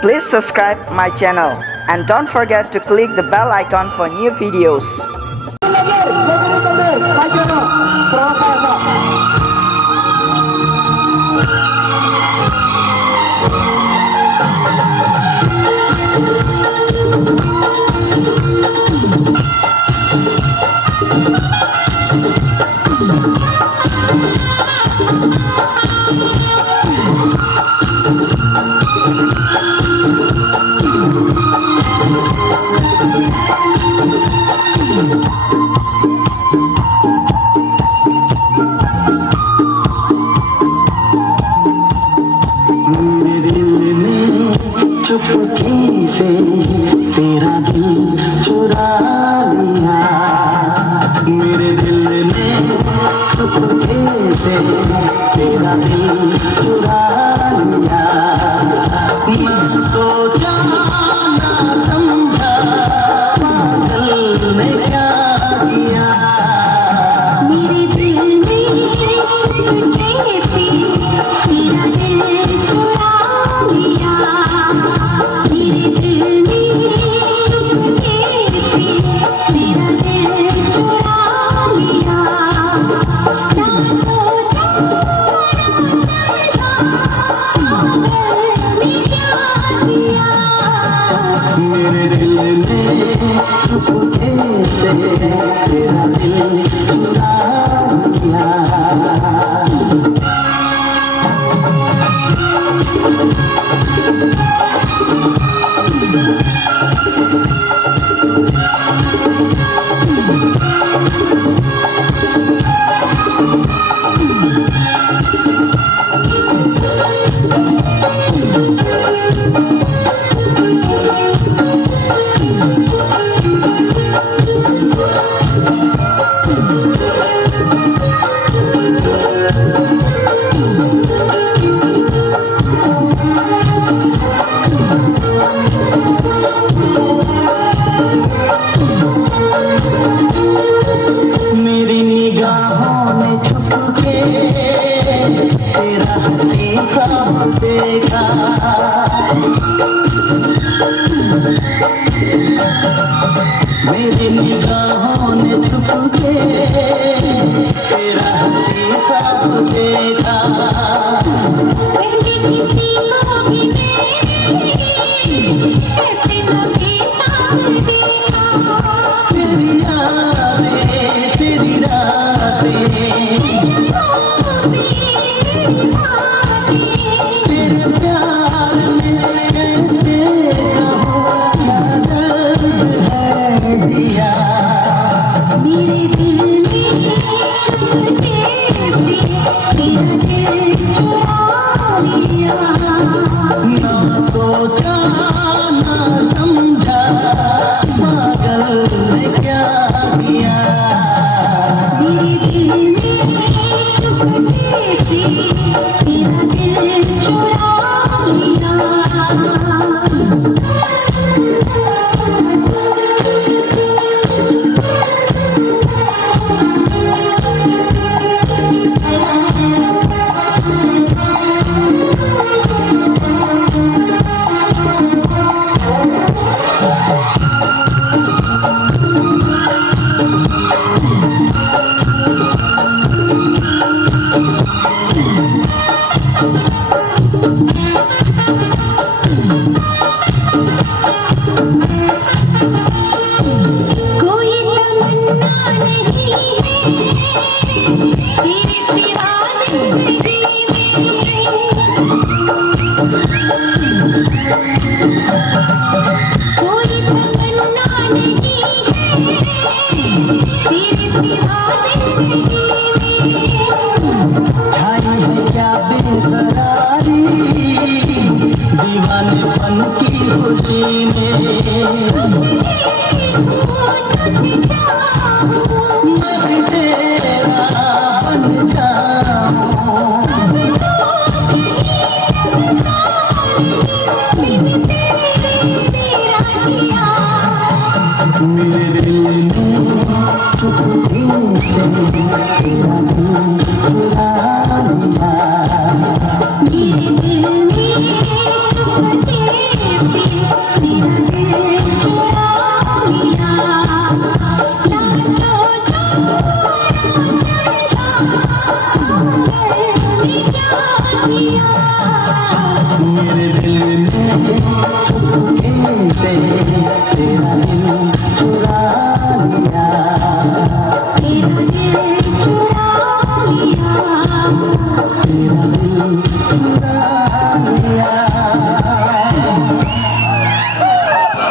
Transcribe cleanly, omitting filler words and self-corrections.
Please subscribe my channel and don't forget to click the bell icon for new videos. चुपके से तेरा दिल चुरा लिया, मेरे दिल ने चुपके से तेरा दिल चुरा लिया। ना सोचा ना समझा पागल ने क्या किया, मेरे दिल ने चुपके से तेरा दिल चुरा लिया। मेरे दिल ने चुपके से तेरा दिल चुरा लिया। ना सोचा ना समझा पागल ने क्या किया, मेरे दिल ने चुपके से तेरा दिल चुरा लिया। मेरी निगाहों ने छुपके तेरा हंसी ख्वाब देखा, मेरी निगाहों ने छुपके तेरा हंसी ख्वाब देखा। पहले किसी को भी मेरे ऐसे लगे तार देखा। तेरी यादें तेरी रातें तेरे प्यार में कैसे कहूँ क्या दर्द है दिया, मेरे दिल ने चुपके से तेरा दिल चुरा लिया। ना सोचा ना समझा पागल ने क्या किया, मेरे दिल ने चुपके से तेरा दिल चुरा लिया। कोई तमन्ना नहीं है तेरे सिवा जिंदगी में, कोई तमन्ना नहीं है तेरे सिवा जिंदगी में। छाई है क्या बेकरारी दीवानेपन की खुशी में, मैं भी तेरा बन जाऊं, मेरे दिल ने चुपके से तेरा दिल चुरा लिया, मेरे दिल ने चुपके किया